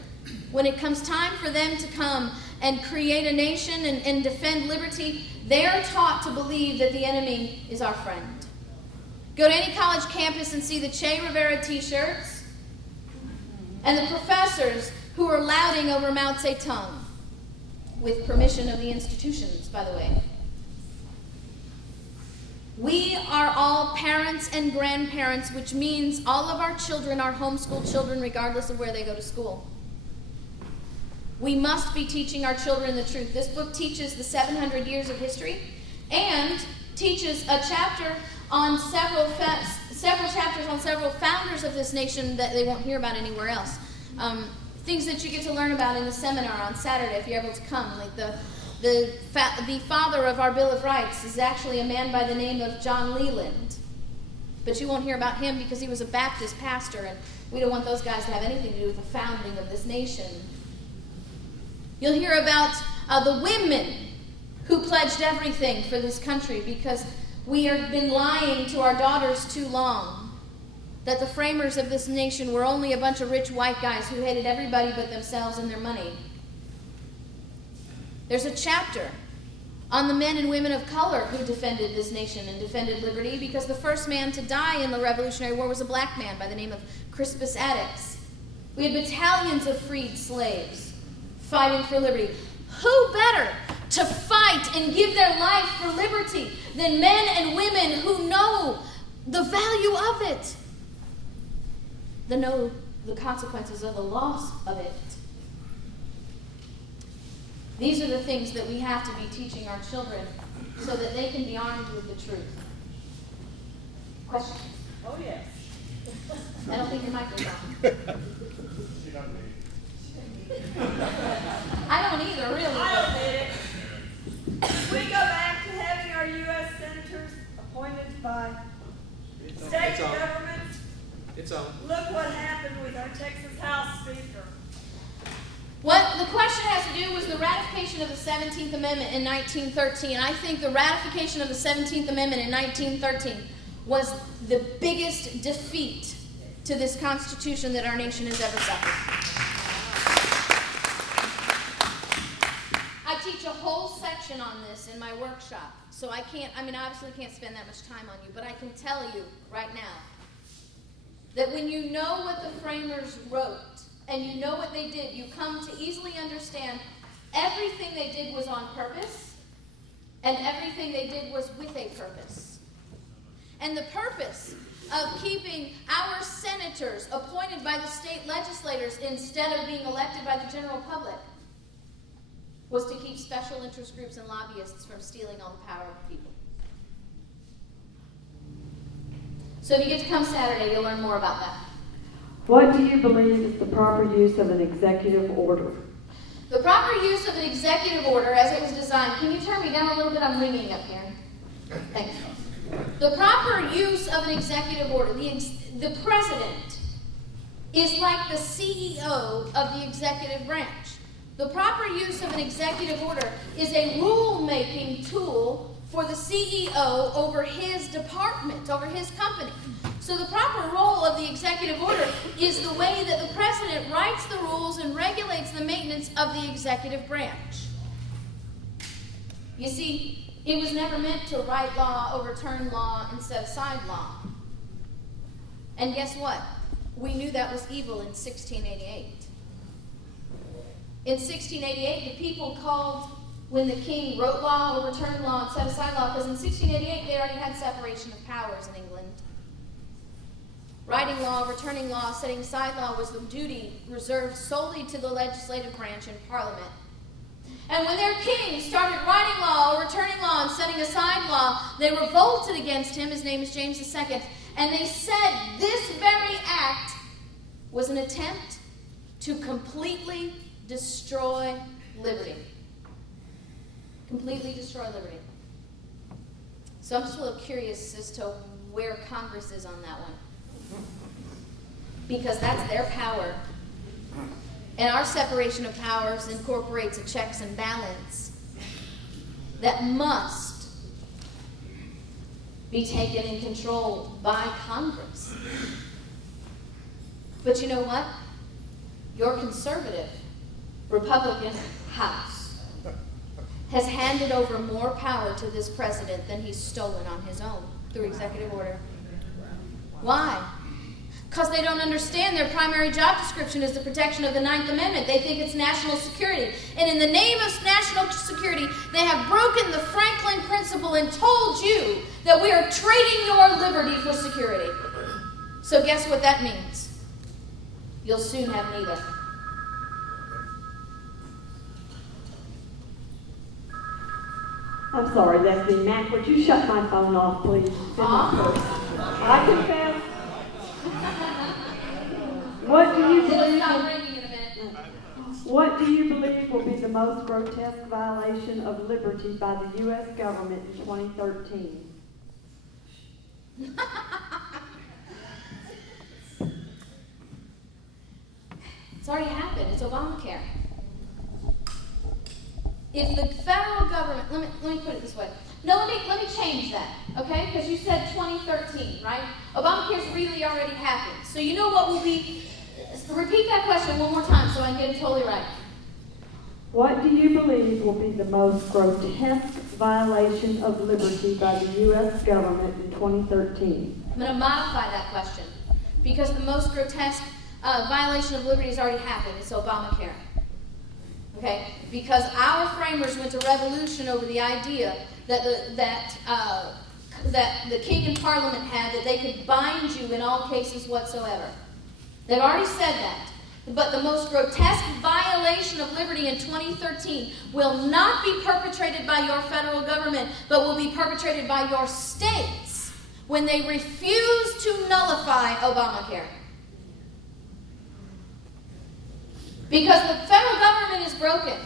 when it comes time for them to come and create a nation and defend liberty, they're taught to believe that the enemy is our friend. Go to any college campus and see the Che Rivera t-shirts and the professors who are lauding over Mao Zedong, with permission of the institutions, by the way. We are all parents and grandparents, which means all of our children are homeschooled children regardless of where they go to school. We must be teaching our children the truth. This book teaches the 700 years of history and teaches a chapter on several chapters on several founders of this nation that they won't hear about anywhere else. Things that you get to learn about in the seminar on Saturday if you're able to come. Like the father of our Bill of Rights is actually a man by the name of John Leland. But you won't hear about him because he was a Baptist pastor, and we don't want those guys to have anything to do with the founding of this nation. You'll hear about the women who pledged everything for this country because we have been lying to our daughters too long. That the framers of this nation were only a bunch of rich white guys who hated everybody but themselves and their money. There's a chapter on the men and women of color who defended this nation and defended liberty, because the first man to die in the Revolutionary War was a black man by the name of Crispus Attucks. We had battalions of freed slaves fighting for liberty. Who better to fight and give their life for liberty than men and women who know the value of it? They know the consequences of the loss of it. These are the things that we have to be teaching our children so that they can be armed with the truth. Questions? Oh, yes. I don't think your mic is on. She doesn't need I don't either, really. I don't need it. We go back to having our U.S. senators appointed by state governments. It's on. Look what happened with our Texas House Speaker. What the question has to do was the ratification of the 17th Amendment in 1913. I think the ratification of the 17th Amendment in 1913 was the biggest defeat to this Constitution that our nation has ever suffered. I teach a whole section on this in my workshop, so I obviously can't spend that much time on you, but I can tell you right now that when you know what the framers wrote and you know what they did, you come to easily understand everything they did was on purpose, and everything they did was with a purpose. And the purpose of keeping our senators appointed by the state legislators instead of being elected by the general public was to keep special interest groups and lobbyists from stealing all the power of the people. So if you get to come Saturday, you'll learn more about that. What do you believe is the proper use of an executive order? The proper use of an executive order as it was designed. Can you turn me down a little bit? I'm ringing up here. Thanks. The proper use of an executive order. The president is like the CEO of the executive branch. The proper use of an executive order is a rule-making tool for the CEO over his department, over his company. So the proper role of the executive order is the way that the president writes the rules and regulates the maintenance of the executive branch. You see, it was never meant to write law, overturn law, and set aside law. And guess what? We knew that was evil in 1688. In 1688, the people called when the king wrote law, overturned law, and set aside law, because in 1688 they already had separation of powers in England. Writing law, overturning law, setting aside law was the duty reserved solely to the legislative branch and Parliament. And when their king started writing law, overturning law, and setting aside law, they revolted against him. His name is James II. And they said this very act was an attempt to completely destroy liberty. Completely destroy liberty. So I'm just a little curious as to where Congress is on that one. Because that's their power. And our separation of powers incorporates a checks and balance that must be taken and controlled by Congress. But you know what? Your conservative Republican House has handed over more power to this president than he's stolen on his own through executive order. Why? Because they don't understand their primary job description is the protection of the Ninth Amendment. They think it's national security. And in the name of national security, they have broken the Franklin principle and told you that we are trading your liberty for security. So guess what that means? You'll soon have neither. I'm sorry, Leslie. Mac, would you shut my phone off, please? It's in my purse. I confess. What do you It'll believe? stop ringing in a minute. What do you believe will be the most grotesque violation of liberty by the U.S. government in 2013? It's already happened. It's Obamacare. If the federal government, let me put it this way. No, let me change that, okay? Because you said 2013, right? Obamacare's really already happened. So you know what will be, repeat that question one more time so I can get it totally right. What do you believe will be the most grotesque violation of liberty by the U.S. government in 2013? I'm going to modify that question because the most grotesque violation of liberty has already happened. It's Obamacare. Okay? Because our framers went to revolution over the idea that the king and parliament had that they could bind you in all cases whatsoever. They've already said that. But the most grotesque violation of liberty in 2013 will not be perpetrated by your federal government, but will be perpetrated by your states when they refuse to nullify Obamacare. Because the federal government is broken.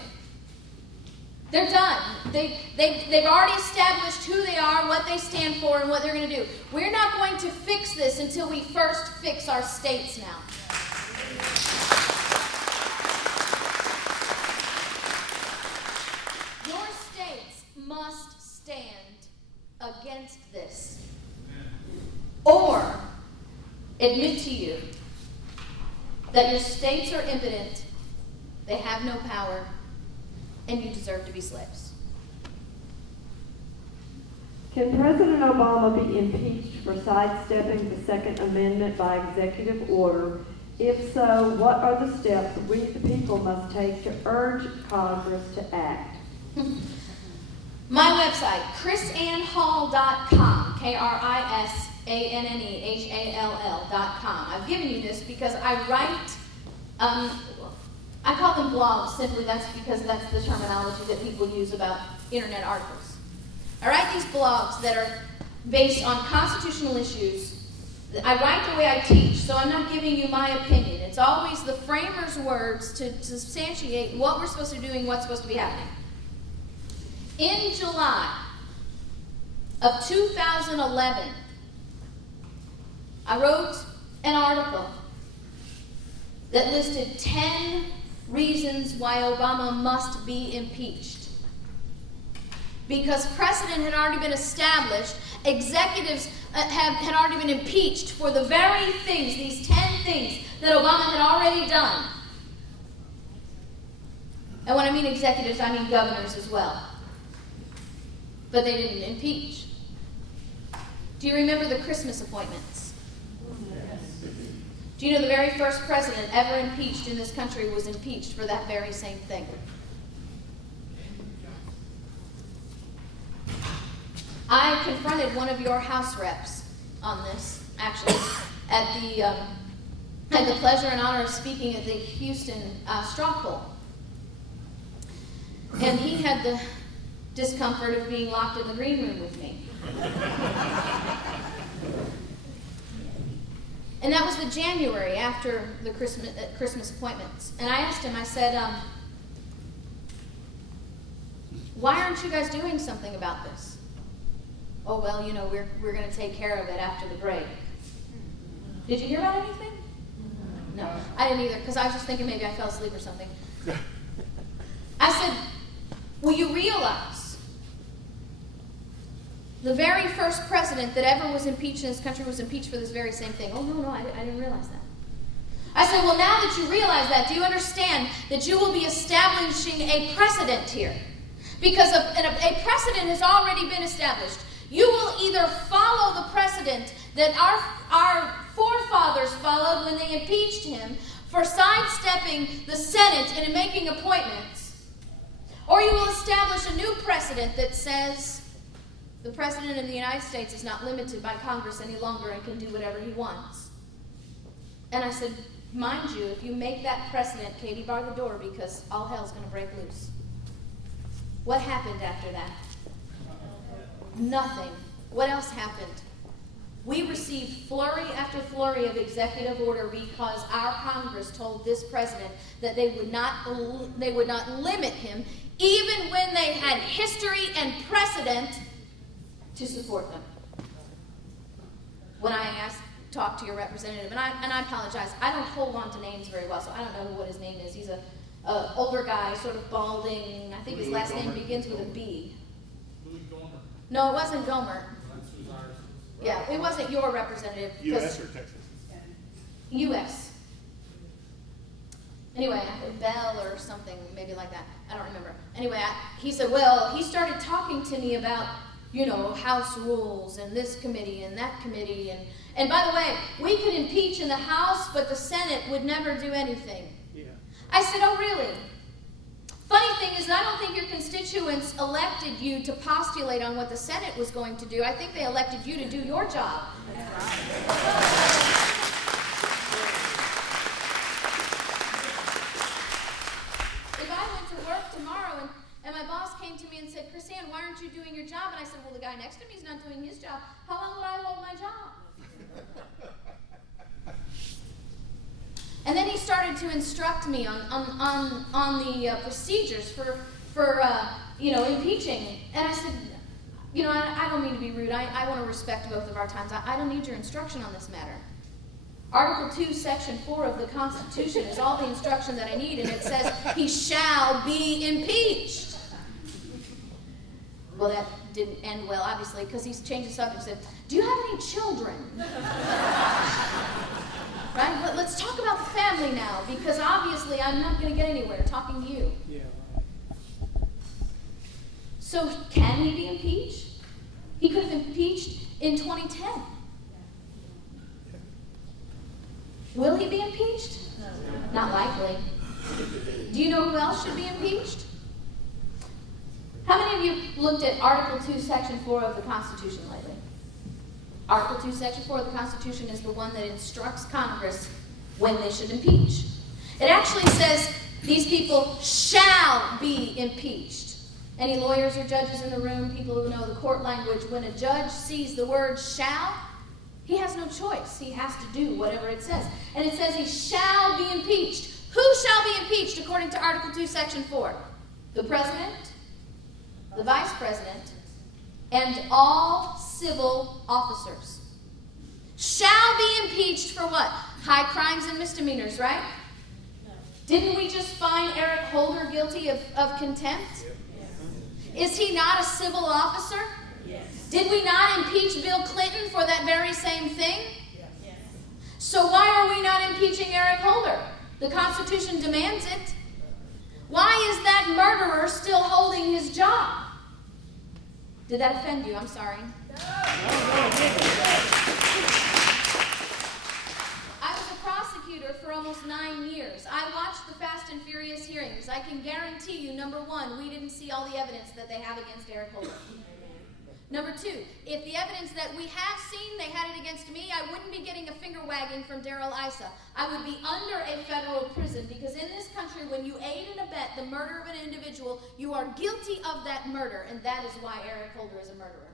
They're done. They've already established who they are, what they stand for, and what they're going to do. We're not going to fix this until we first fix our states now. Your states must stand against this. Or admit to you that your states are impotent, they have no power, and you deserve to be slaves. Can President Obama be impeached for sidestepping the Second Amendment by executive order If so, what are the steps we, the people, must take to urge Congress to act? My website, KrisAnneHall.com, KrisAnnehall.com. I've given you this because I write, I call them blogs, simply that's because that's the terminology that people use about internet articles. I write these blogs that are based on constitutional issues. I write the way I teach, so I'm not giving you my opinion. It's always the framers' words to substantiate what we're supposed to do and what's supposed to be happening. In July of 2011, I wrote an article that listed 10 reasons why Obama must be impeached. Because precedent had already been established, executives had already been impeached for the very things, these 10 things that Obama had already done. And when I mean executives, I mean governors as well. But they didn't impeach. Do you remember the Christmas appointments? Yes. Do you know the very first president ever impeached in this country was impeached for that very same thing? I confronted one of your House reps on this, actually, at the pleasure and honor of speaking at the Houston straw poll. And he had the discomfort of being locked in the green room with me. And that was the January after the Christmas appointments. And I asked him, I said, why aren't you guys doing something about this? Oh, well, you know, we're going to take care of it after the break. Did you hear about anything? No, I didn't either, because I was just thinking maybe I fell asleep or something. I said, will you realize the very first president that ever was impeached in this country was impeached for this very same thing? Oh, no, I didn't realize that. I said, well, now that you realize that, do you understand that you will be establishing a precedent here? Because a precedent has already been established. You will either follow the precedent that our forefathers followed when they impeached him for sidestepping the Senate and in making appointments, or you will establish a new precedent that says the President of the United States is not limited by Congress any longer and can do whatever he wants. And I said, mind you, if you make that precedent, Katie, bar the door because all hell's going to break loose. What happened after that? Nothing. What else happened? We received flurry after flurry of executive order because our Congress told this president that they would not limit him even when they had history and precedent to support them. When I talked to your representative, and I apologize, I don't hold on to names very well, so I don't know what his name is. He's a older guy, sort of balding. I think his last name begins with a B. No, it wasn't Gomer. Yeah, it wasn't your representative. U.S. or Texas? U.S. Anyway, Bell or something, maybe like that. I don't remember. Anyway, he said, well, he started talking to me about, you know, House rules and this committee and that committee. And by the way, we could impeach in the House, but the Senate would never do anything. Yeah. I said, oh, really? Funny thing is, I don't think your constituents elected you to postulate on what the Senate was going to do. I think they elected you to do your job. If I went to work tomorrow and my boss came to me and said, KrisAnne, why aren't you doing your job? And I said, well, the guy next to me is not doing his job. How long would I hold my job? And then he started to instruct me on the procedures for impeaching. And I said, you know, I don't mean to be rude. I want to respect both of our times. I don't need your instruction on this matter. Article 2, Section 4 of the Constitution is all the instruction that I need, and it says he shall be impeached. Well, that didn't end well, obviously, because he changed the subject and said, do you have any children? Right? Let's talk about the family now, because obviously I'm not going to get anywhere talking to you. Yeah. So can he be impeached? He could have impeached in 2010. Will he be impeached? Not likely. Do you know who else should be impeached? How many of you looked at Article 2, Section 4 of the Constitution lately? Article 2, Section 4 of the Constitution is the one that instructs Congress when they should impeach. It actually says these people shall be impeached. Any lawyers or judges in the room, people who know the court language, when a judge sees the word shall, he has no choice. He has to do whatever it says. And it says he shall be impeached. Who shall be impeached according to Article 2, Section 4? The President, the Vice President, and all civil officers. Shall be impeached for what? High crimes and misdemeanors, right? Didn't we just find Eric Holder guilty of contempt? Is he not a civil officer? Yes. Did we not impeach Bill Clinton for that very same thing? Yes. So why are we not impeaching Eric Holder? The Constitution demands it. Why is that murderer still holding his job? Did that offend you? I'm sorry. I was a prosecutor for almost 9 years. I watched the Fast and Furious hearings. I can guarantee you, number one, we didn't see all the evidence that they have against Eric Holder. Number two, if the evidence that we have seen, they had it against me, I wouldn't be getting a finger wagging from Daryl Issa. I would be under a federal prison, because in this country, when you aid and abet the murder of an individual, you are guilty of that murder, and that is why Eric Holder is a murderer.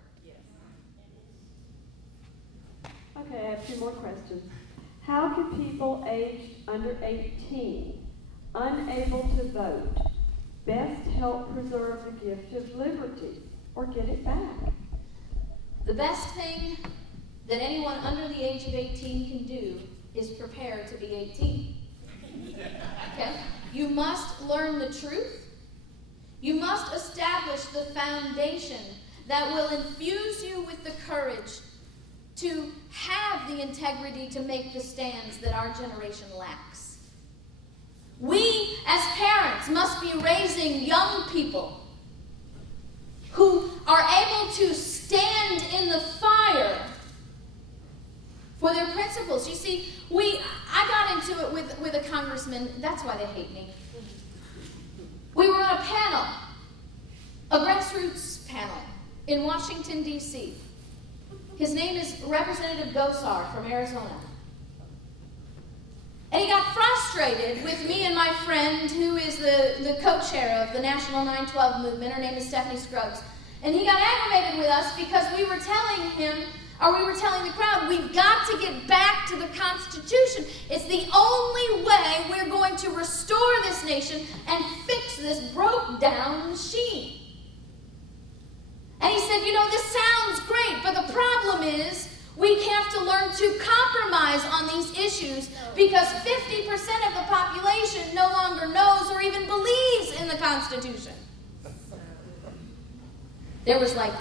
Okay, I have 2 more questions. How can people aged under 18, unable to vote, best help preserve the gift of liberty or get it back? The best thing that anyone under the age of 18 can do is prepare to be 18. Okay? You must learn the truth. You must establish the foundation that will infuse you with the courage to have the integrity to make the stands that our generation lacks. We, as parents, must be raising young people who are able to stand in the fire for their principles. You see, I got into it with a congressman. That's why they hate me. We were on a panel, a grassroots panel in Washington, D.C. His name is Representative Gosar from Arizona. And he got frustrated with me and my friend, who is the co-chair of the National 912 movement. Her name is Stephanie Scruggs. And he got aggravated with us because we were telling the crowd, we've got to get back to the Constitution. It's the only way we're going to restore this nation and fix this broke-down machine. And he said, this sounds great, but the problem is we have to learn to compromise on these issues because 50% of the population no longer knows or even believes in the Constitution. There was like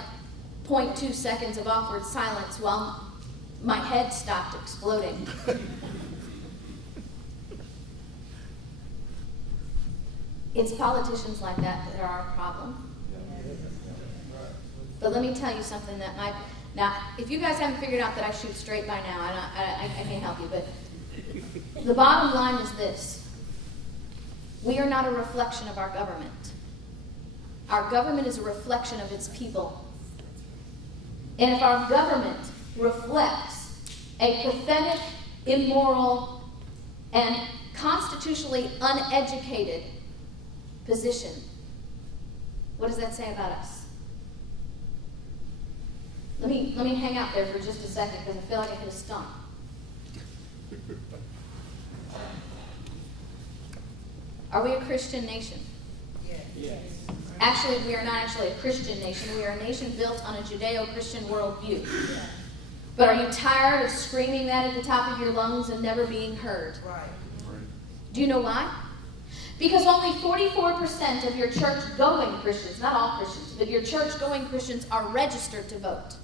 0.2 seconds of awkward silence while my head stopped exploding. It's politicians like that are our problem. But let me tell you something that might... Now, if you guys haven't figured out that I shoot straight by now, I can't help you, but the bottom line is this. We are not a reflection of our government. Our government is a reflection of its people. And if our government reflects a pathetic, immoral, and constitutionally uneducated position, what does that say about us? Let me hang out there for just a second because I feel like I hit a stump. Are we a Christian nation? Yes. Actually, we are not actually a Christian nation. We are a nation built on a Judeo-Christian worldview. But are you tired of screaming that at the top of your lungs and never being heard? Right. Do you know why? Because only 44% of your church-going Christians, not all Christians, but your church-going Christians are registered to vote.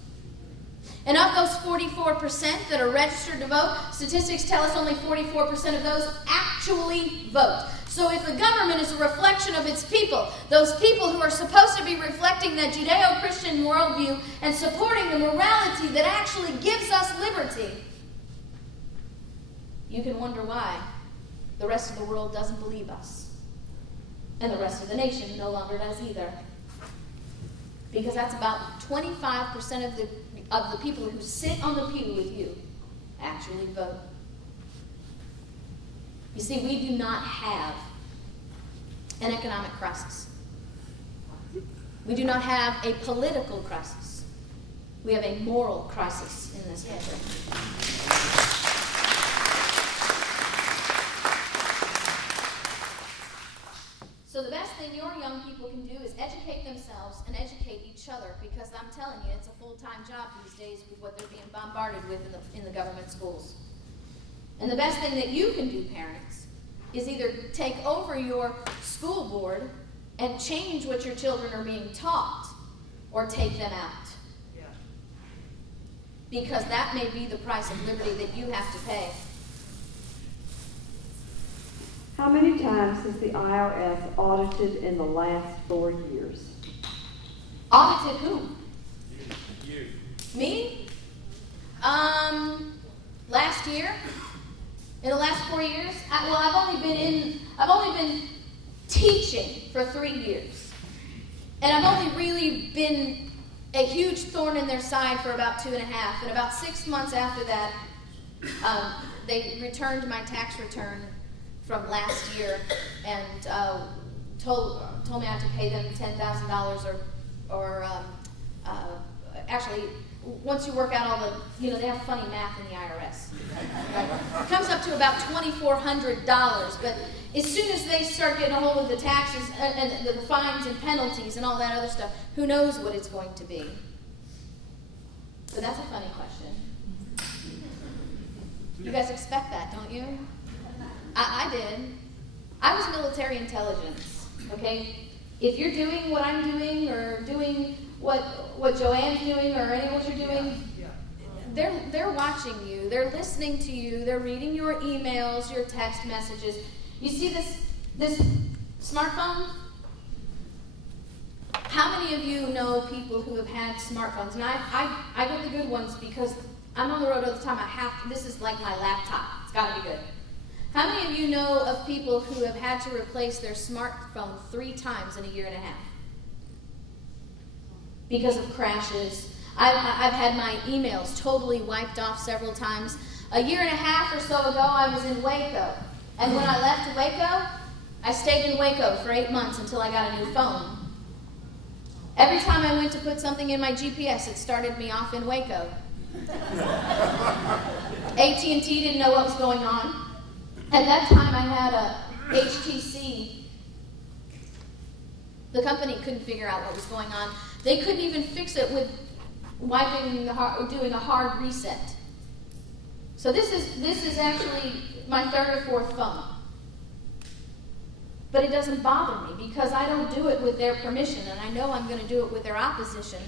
And of those 44% that are registered to vote, statistics tell us only 44% of those actually vote. So if the government is a reflection of its people, those people who are supposed to be reflecting that Judeo-Christian worldview and supporting the morality that actually gives us liberty, you can wonder why the rest of the world doesn't believe us. And the rest of the nation no longer does either. Because that's about 25% of the people who sit on the pew with you actually vote. You see, we do not have an economic crisis. We do not have a political crisis. We have a moral crisis in this country. So the best thing your young people can do is educate themselves and educate each other, because I'm telling you, it's a full-time job these days with what they're being bombarded with in the government schools. And the best thing that you can do, parents, is either take over your school board and change what your children are being taught, or take them out. Yeah. Because that may be the price of liberty that you have to pay. How many times has the IRS audited in the last 4 years? Audited who? You. Me? Last year? In the last 4 years? I've only been teaching for 3 years. And I've only really been a huge thorn in their side for about 2.5. And about 6 months after that, they returned my tax return from last year and told me I had to pay them $10,000 or actually, once you work out all the, they have funny math in the IRS. Right? It comes up to about $2,400, but as soon as they start getting a hold of the taxes and the fines and penalties and all that other stuff, who knows what it's going to be. So that's a funny question. You guys expect that, don't you? I did. I was military intelligence, okay? If you're doing what I'm doing or doing what Joanne's doing or any of what you're doing, they're watching you, they're listening to you, they're reading your emails, your text messages. You see this smartphone? How many of you know people who have had smartphones? And I get the good ones because I'm on the road all the time. This is like my laptop. It's got to be good. How many of you know of people who have had to replace their smartphone 3 times in a year and a half? Because of crashes. I've had my emails totally wiped off several times. A year and a half or so ago, I was in Waco. And when I left Waco, I stayed in Waco for 8 months until I got a new phone. Every time I went to put something in my GPS, it started me off in Waco. AT&T didn't know what was going on. At that time, I had a HTC. The company couldn't figure out what was going on. They couldn't even fix it with doing a hard reset. So this is actually my 3rd or 4th phone. But it doesn't bother me because I don't do it with their permission, and I know I'm going to do it with their opposition.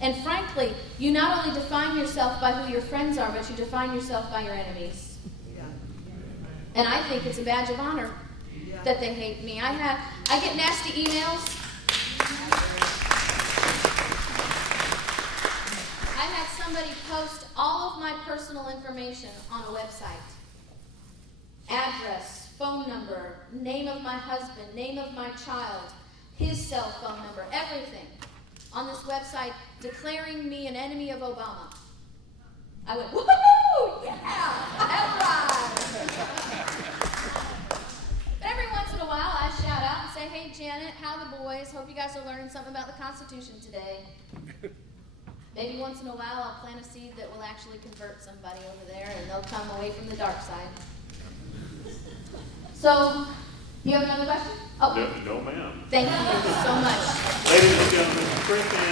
And frankly, you not only define yourself by who your friends are, but you define yourself by your enemies. And I think it's a badge of honor that they hate me. I get nasty emails. I had somebody post all of my personal information on a website. Address, phone number, name of my husband, name of my child, his cell phone number, everything on this website declaring me an enemy of Obama. I went, woohoo! Yeah! That's right! But every once in a while, I shout out and say, hey, Janet, how are the boys? Hope you guys are learning something about the Constitution today. Maybe once in a while, I'll plant a seed that will actually convert somebody over there, and they'll come away from the dark side. So, you have another question? Oh. No, ma'am. Thank you so much. Ladies and gentlemen, KrisAnne